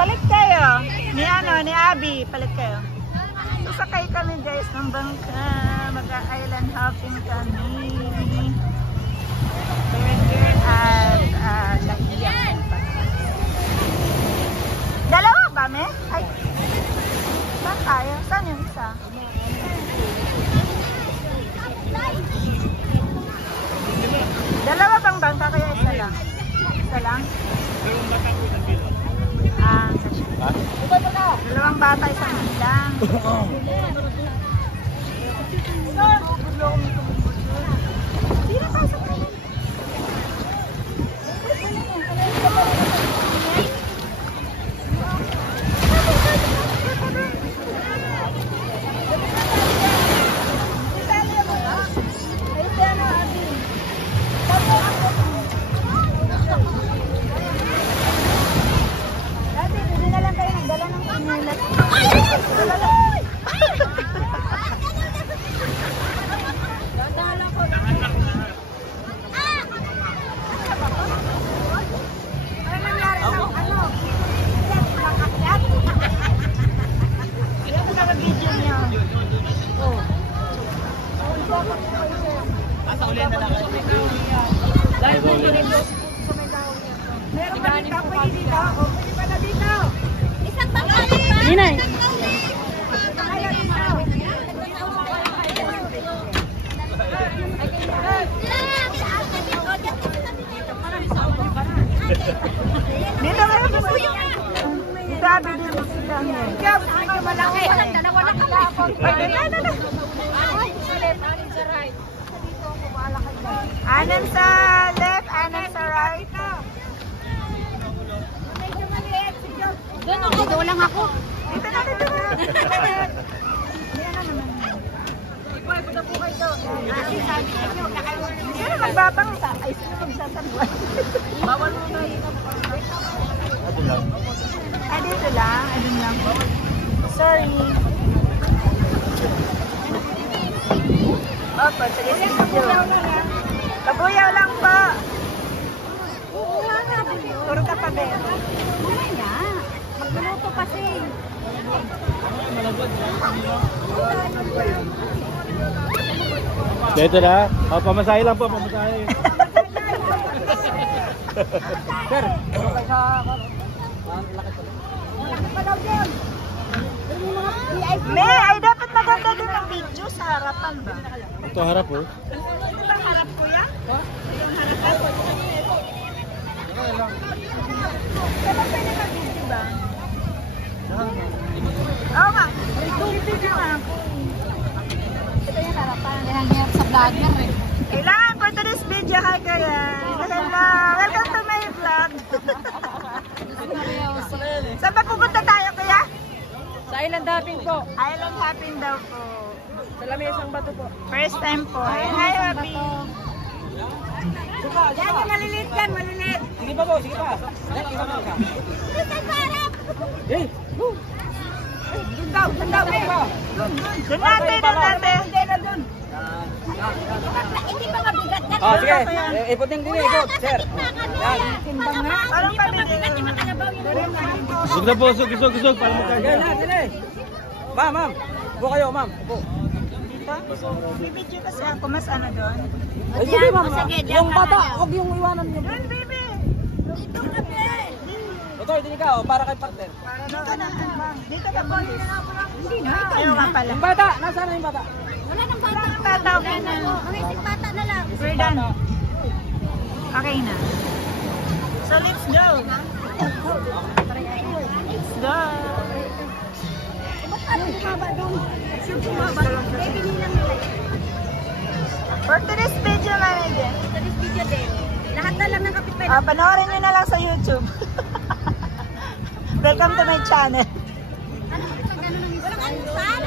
Palit kayo. Ni Abby. Palit kayo. Sasakay kami guys ng bangka. Mag-island hopping kami. Burger at Lahiyan. Dalawa ba, me? Ay. Saan tayo? Saan yung isa? Dalawa bang bangka kaya isa lang? Isa lang? Dalawang bata isang bilang. Sino tayo sa kanan? Dito kayo gusto niyo. Sabi dito sila. Ikaw, malaki. Dalawa na kalapot. Anan sa left, anan sa right. Dito lang ako. Dito na, dito na. Sino magbabang? Ay, sino magsasabuan? Bawal mo na yun. Ay, dito lang. Ayun lang. Sorry. Opo, sige, sige. Kabuyaw lang po. Puro ka pa, be. Mamaya. Magluluto kasi. Dito na. Oh, pamasahe lang po, pamasahe. Sir, okay sa ay dapat maganda din ang video sa harapan ba? ito harap po. Ito ang harap ko yan? Yung harapan ko. Dapat pwede mag-video ba? Oo nga. Video nga ako. Ito yung harapan. Nangyayari sa vlogger eh. Kailangan for today's video. Hi kaya. Hello. Welcome to my vlog. Saan ba pupunta tayo kaya? Sa island hopping po. Island hopping daw po. Sa Lamiasang Bato po. First time po. Hi, Happy. Yan yung maliliit yan, maliliit. Sige pa po, sige pa. Hey! Doon daw, doon daw. Doon natin, doon natin. Hindi ba mabigat na? Oh, sige. Iputing din eh, sir. Yan. Parang pabili. Sug na po, sug. Para magkaya. Dali. Ma'am, ma'am. Upo kayo, ma'am. Upo. Dito? Bibidyo kasi ako. Mas ano doon? Ay, sige, ma'am. Yung bata, huwag yung iwanan niyo. Doon, baby. Dito na, baby. Ito, hindi ka, para kay partner. Dito na. Dito ka po. Hindi na. Ayaw nga pala. Yung bata, nasaan na yung bata? Wala nang bata. Bata, okay na. Yung bata na lang. We're done. Okay na. So, let's go. Let's go. For today's video, manager. Today's video din. Lahat na lang ng kapitbahay. Panoorin nyo na lang sa YouTube. Welcome to my channel. Walang almusal?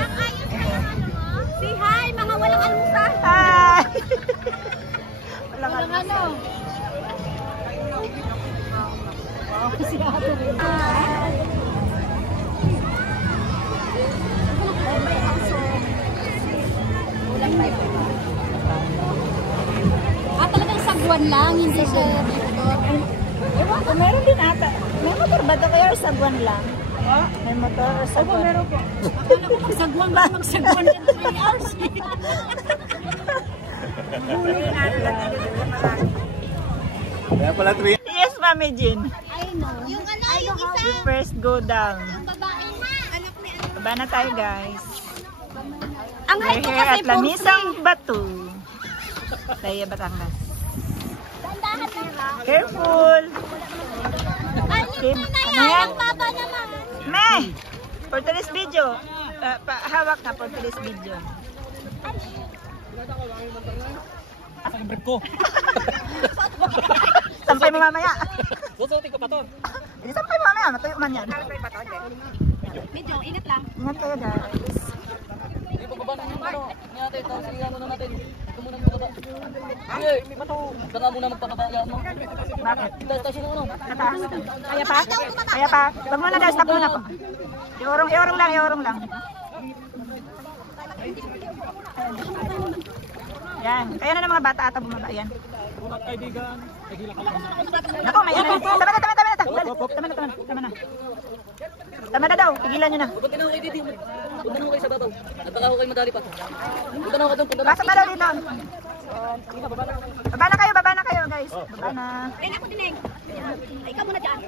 Say hi, mga walang almusal. Hi! Walang ano. Si Ate rin. Talagang sagwan lang, hindi siya. Meron din ata. May motor ba ito kaya or sagwan lang? May motor or sagwan? Meron po. Akala ko magsagwan ba? Magsagwan din ito may hours. Kaya pala 3. Yes, Mami Jean. I know. Yung ano, yung isa. You first go down. Yung babae na. Anak ni ano. Baba na tayo, guys. Ang We're height ko here kasi at Lamisang Batu. Daya, Batangas. Dandahan lang ha. Careful! Anim na Ano yan. yan? Ang baba naman. Me! For today's video. Hawak na for today's video. Ang brief ko. Sampay mo mamaya. Susutin ko pa to. Hindi sampay mo mamaya. Matuyo man yan. Medyo init lang. Ingat kayo, guys. Hindi pa baba na yung ano. Nyate, tapos sige ano na natin. Ito muna yung baba. Sige, baka muna magpakabaya mo. Bakit? Tayo sino ano? Nataas. Kaya pa? Kaya pa? Wag muna, guys. Stop muna po. Iorong lang, iorong lang. Yan. Kaya na ng mga bata ata bumaba. Yan. Unang kaibigan. Nagila ka lang. Naku, may ano. Tama na. Tama na daw. Pigilan nyo na. Punta na ako kayo dito. Punta na ako kayo sa babaw. At baka ako kayo madali pa. Punta na ako doon. Punta na. Pasok na daw dito. Baba na kayo, guys. Baba na. Rin ako dinig. Ikaw muna dyan.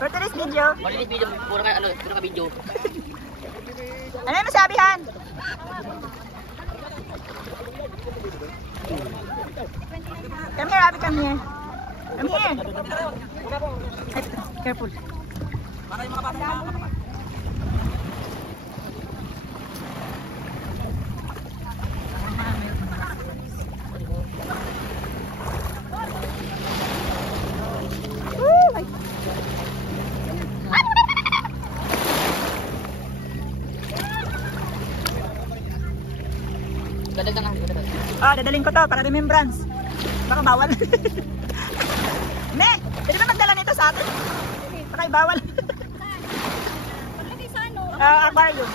For today's video. Malinis video. Puro ka ano. Puro ka video. Ano yung masabihan? Come here, Abby, come here. Come here. Careful. Dadagdag na. Oh, dadaling ko to para remembrance. Baka bawal. Ne, pwede ba magdala nito sa atin? Baka bawal. Hindi sa ano. Aquarium.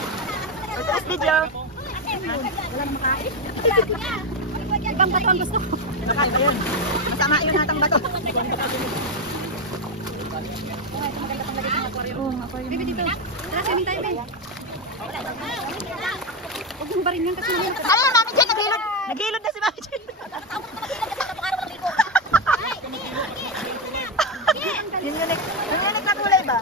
For today's video. Wala na makain. Ibang bato ang gusto ko. Baka yun. Masama yun natang bato. Oh, aquarium. Baby dito. Tara, swimming tayo, babe. Huwag yung barin yan kasi naman. Ano yung Mami Jen? Naghilod. Naghilod na si Mami Jen. Yung unik na kulay ba?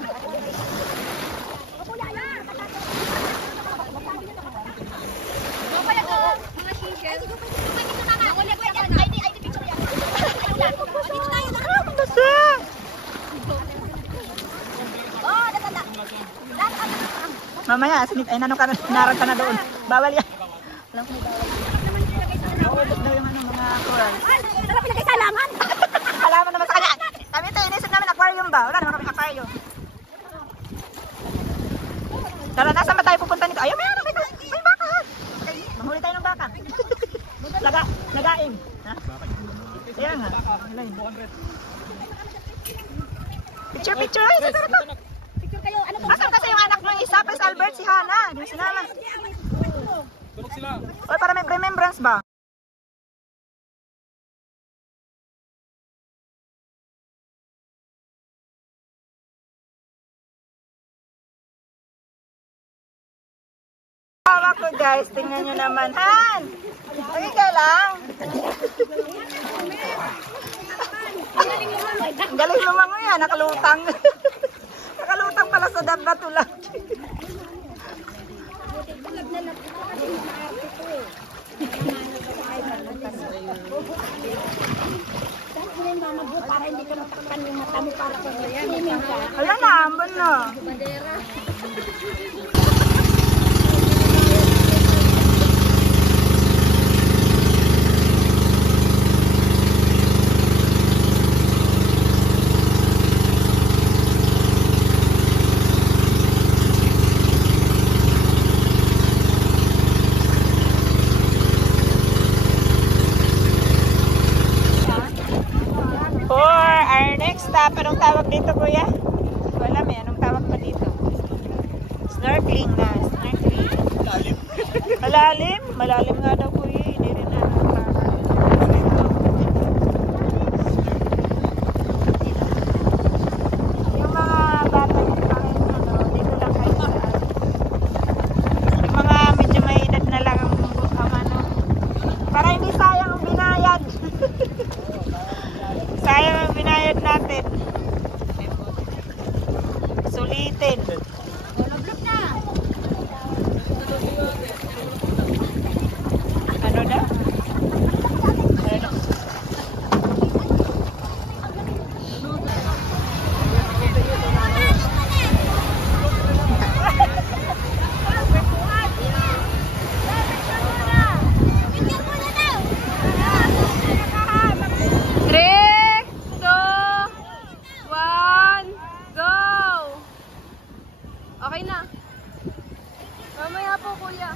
Mga seashells. Dito na nga. ID picture yan. Dito tayo na. Basta! Oh, datala. Mamaya, ay nanong ka na, narang ka na doon. Bawal yan. Alam ko may bawal. Naubos daw yung ano, mga corals. Sarap pinagkasalaman. Halaman naman sa kanya. Kami ito, inisip namin aquarium ba? Wala naman kami aquarium. Tara, nasan ba tayo pupunta nito? Ayaw, may baka. Mahuli tayo ng baka. Lagaing. Ha? Kaya nga. Picture. Ay, sa tara to. Picture kayo. Ano Asan kasi yung anak ng isa, Pres Albert, si Hana. Di mo sinama. Tulog sila. O, para may remembrance ba? Hawak ko, guys. Tingnan nyo naman. Han! Okay ka lang. Ang galing lumangoy yan. Nakalutang. Nakalutang pala sa dabat lang. para hindi ka mapakan yung mata mo para kung swimming ka. Wala na, ambon na. For our next stop, anong tawag dito, kuya? Snorkeling na, snorkeling. Malalim? Malalim nga daw kuya. Hindi rin na yung mga bata yung pangin ano, dito lang kayo sa yung mga medyo may edad na lang ang ano. Para hindi sayang ang binayad. Sayang ang binayad natin. Sulitin. Ano na? Okay na. Mamaya po, kuya.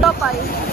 Topay.